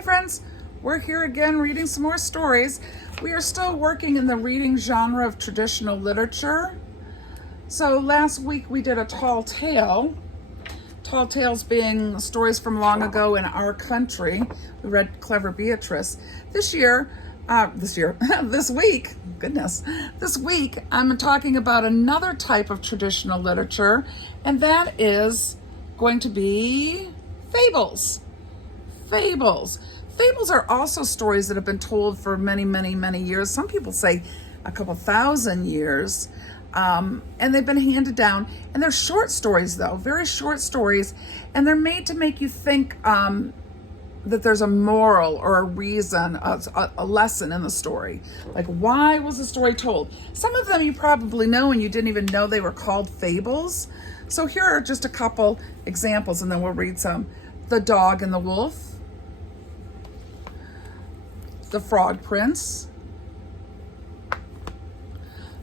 Hi friends, we're here again reading some more stories. We are still working in the reading genre of traditional literature. So last week we did a tall tale. Tall tales being stories from long ago in our country. We read Clever Beatrice. This week I'm talking about another type of traditional literature, and that is going to be fables. Fables are also stories that have been told for many, many, many years. Some people say a couple thousand years. And they've been handed down. And they're short stories, though, very short stories. And they're made to make you think that there's a moral or a reason, a lesson in the story. Like, why was the story told? Some of them you probably know and you didn't even know they were called fables. So here are just a couple examples, and then we'll read some. The Dog and the Wolf. The Frog Prince.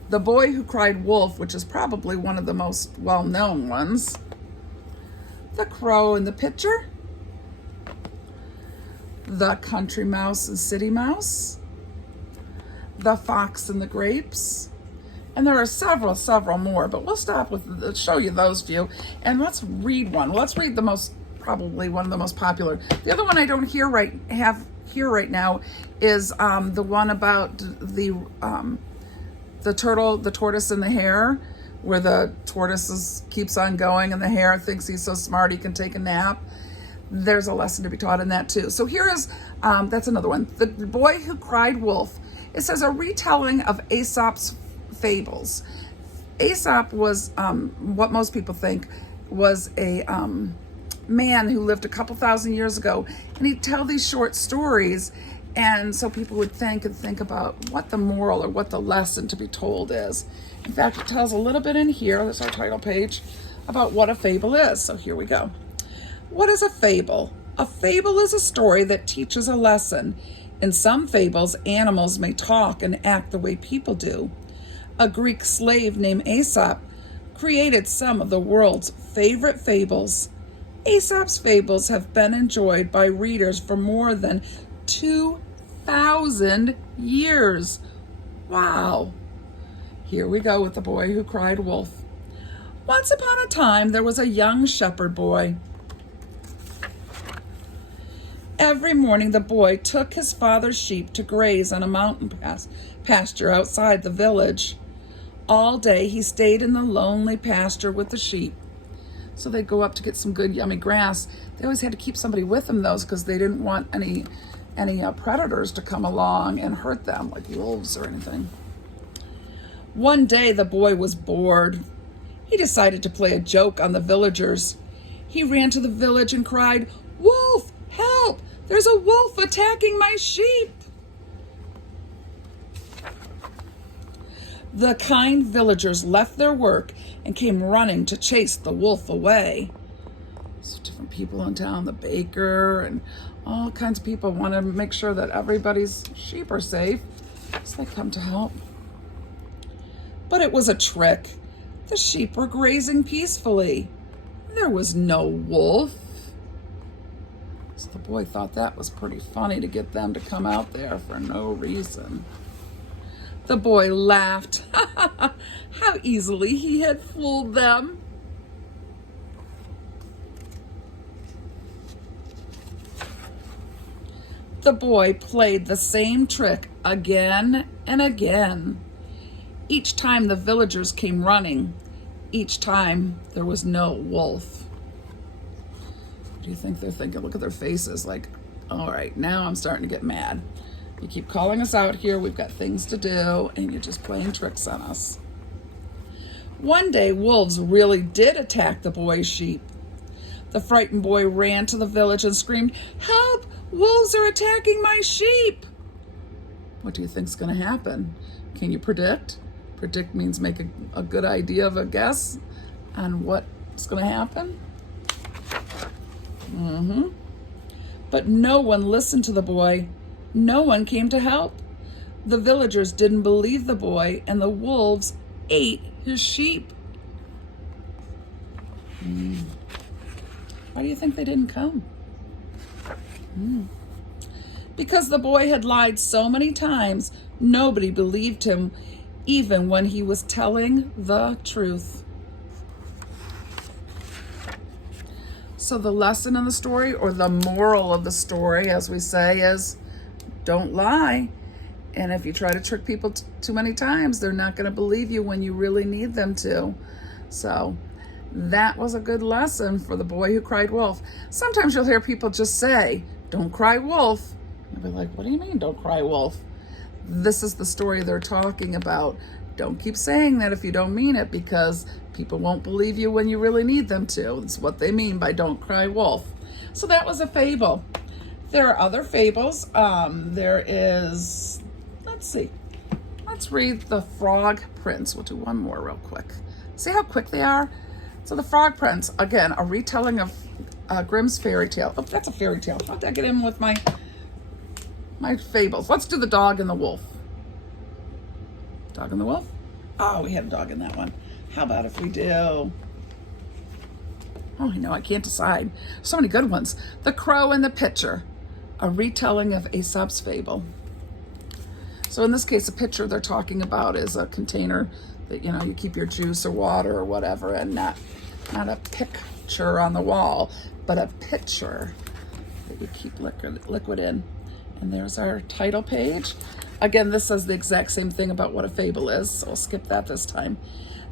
The Boy Who Cried Wolf, which is probably one of the most well-known ones. The Crow and the Pitcher. The Country Mouse and City Mouse. The Fox and the Grapes. And there are several more, but we'll stop with show you those few. And let's read one. Let's read probably one of the most popular. The other one I don't have here right now is the one about the turtle, the tortoise, and the hare, where the tortoise keeps on going and the hare thinks he's so smart he can take a nap. There's a lesson to be taught in that too. So here is, that's another one. The Boy Who Cried Wolf. It says a retelling of Aesop's fables. Aesop was what most people think was a man who lived a couple thousand years ago, and he'd tell these short stories, and so people would think about what the moral or what the lesson to be told is. In fact, it tells a little bit in here, that's our title page, about what a fable is. So here we go. What is a fable? A fable is a story that teaches a lesson. In some fables, animals may talk and act the way people do. A Greek slave named Aesop created some of the world's favorite fables. Aesop's fables have been enjoyed by readers for more than 2,000 years. Wow. Here we go with The Boy Who Cried Wolf. Once upon a time, there was a young shepherd boy. Every morning, the boy took his father's sheep to graze on a mountain pasture outside the village. All day, he stayed in the lonely pasture with the sheep. So they'd go up to get some good, yummy grass. They always had to keep somebody with them, though, because they didn't want any predators to come along and hurt them, like wolves or anything. One day, the boy was bored. He decided to play a joke on the villagers. He ran to the village and cried, "Wolf, help! There's a wolf attacking my sheep!" The kind villagers left their work and came running to chase the wolf away. So different people in town, the baker and all kinds of people want to make sure that everybody's sheep are safe, so they come to help. But it was a trick. The sheep were grazing peacefully. There was no wolf. So the boy thought that was pretty funny to get them to come out there for no reason. The boy laughed. How easily he had fooled them. The boy played the same trick again and again. Each time the villagers came running. Each time there was no wolf. What do you think they're thinking? Look at their faces like, all right, now I'm starting to get mad. You keep calling us out here. We've got things to do, and you're just playing tricks on us. One day, wolves really did attack the boy's sheep. The frightened boy ran to the village and screamed, "Help! Wolves are attacking my sheep!" What do you think's going to happen? Can you predict? Predict means make a good idea of a guess on what's going to happen. But no one listened to the boy. No one came to help. The villagers didn't believe the boy, and the wolves ate his sheep. Why do you think they didn't come? Because the boy had lied so many times, nobody believed him, even when he was telling the truth. So the lesson in the story, or the moral of the story, as we say, is don't lie. And if you try to trick people too many times, they're not going to believe you when you really need them to. So that was a good lesson for the boy who cried wolf. Sometimes you'll hear people just say, don't cry wolf. You'll be like, what do you mean, don't cry wolf? This is the story they're talking about. Don't keep saying that if you don't mean it, because people won't believe you when you really need them to. It's what they mean by don't cry wolf. So that was a fable. There are other fables. There is, let's see. Let's read The Frog Prince. We'll do one more real quick. See how quick they are? So The Frog Prince, again, a retelling of Grimm's fairy tale. Oh, that's a fairy tale. How did I get in with my fables? Let's do The Dog and the Wolf. Dog and the Wolf? Oh, we had a dog in that one. How about if we do... Oh, I know, I can't decide. So many good ones. The Crow and the Pitcher, a retelling of Aesop's fable. So in this case, a pitcher they're talking about is a container that, you know, you keep your juice or water or whatever, and not a picture on the wall, but a pitcher that you keep liquid in. And there's our title page. Again, this says the exact same thing about what a fable is, so I'll skip that this time.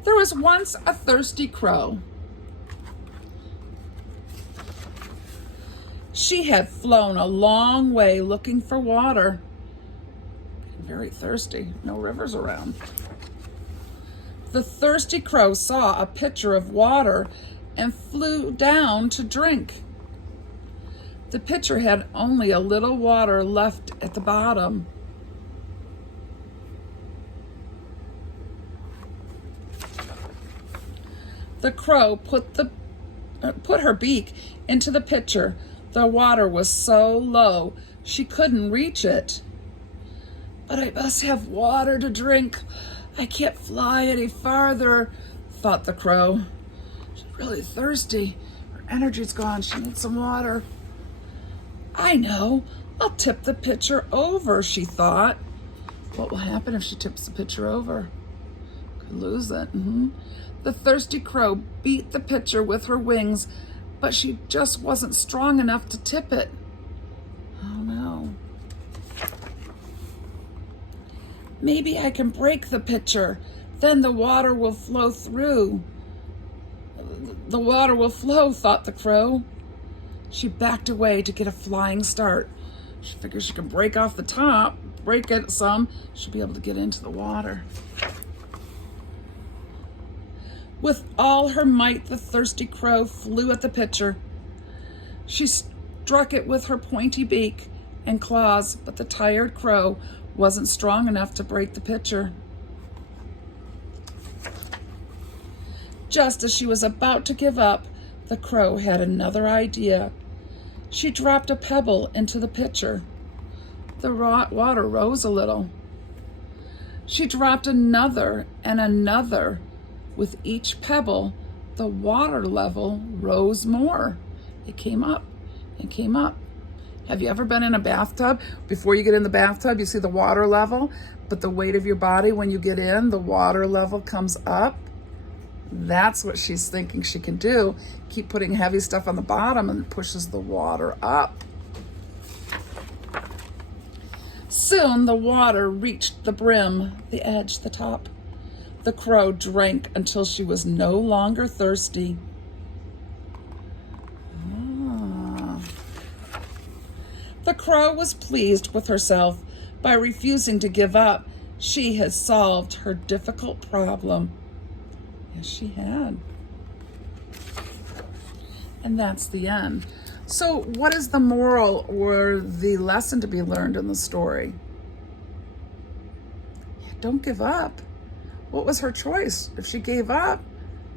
There was once a thirsty crow. She had flown a long way looking for water. Very thirsty, no rivers around. The thirsty crow saw a pitcher of water and flew down to drink. The pitcher had only a little water left at the bottom. The crow put her beak into the pitcher. The water was so low she couldn't reach it. But I must have water to drink. I can't fly any farther, thought the crow. She's really thirsty. Her energy's gone. She needs some water. I know. I'll tip the pitcher over, she thought. What will happen if she tips the pitcher over? Could lose it. The thirsty crow beat the pitcher with her wings, but she just wasn't strong enough to tip it. Oh no. Maybe I can break the pitcher. Then the water will flow through. The water will flow, thought the crow. She backed away to get a flying start. She figures she can break off the top, break it some. She'll be able to get into the water. With all her might, the thirsty crow flew at the pitcher. She struck it with her pointy beak and claws, but the tired crow wasn't strong enough to break the pitcher. Just as she was about to give up, the crow had another idea. She dropped a pebble into the pitcher. The water rose a little. She dropped another and another. With each pebble, the water level rose more. It came up and came up. Have you ever been in a bathtub? Before you get in the bathtub, you see the water level, but the weight of your body when you get in, the water level comes up. That's what she's thinking she can do. Keep putting heavy stuff on the bottom and it pushes the water up. Soon the water reached the brim, the edge, the top. The crow drank until she was no longer thirsty. The crow was pleased with herself. By refusing to give up, she had solved her difficult problem. Yes, she had. And that's the end. So what is the moral or the lesson to be learned in the story? Don't give up. What was her choice? If she gave up,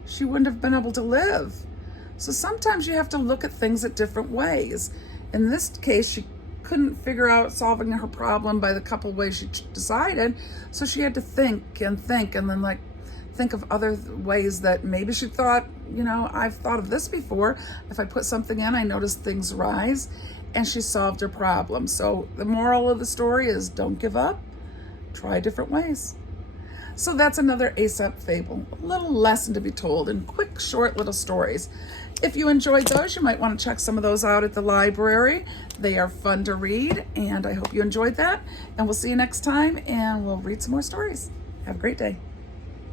she wouldn't have been able to live. So sometimes you have to look at things at different ways. In this case, she couldn't figure out solving her problem by the couple ways she decided. So she had to think and then think of other ways that maybe she thought, I've thought of this before. If I put something in, I notice things rise. and she solved her problem. So the moral of the story is don't give up, try different ways. So that's another Aesop fable, a little lesson to be told in quick, short little stories. If you enjoyed those, you might want to check some of those out at the library. They are fun to read, and I hope you enjoyed that. And we'll see you next time, and we'll read some more stories. Have a great day.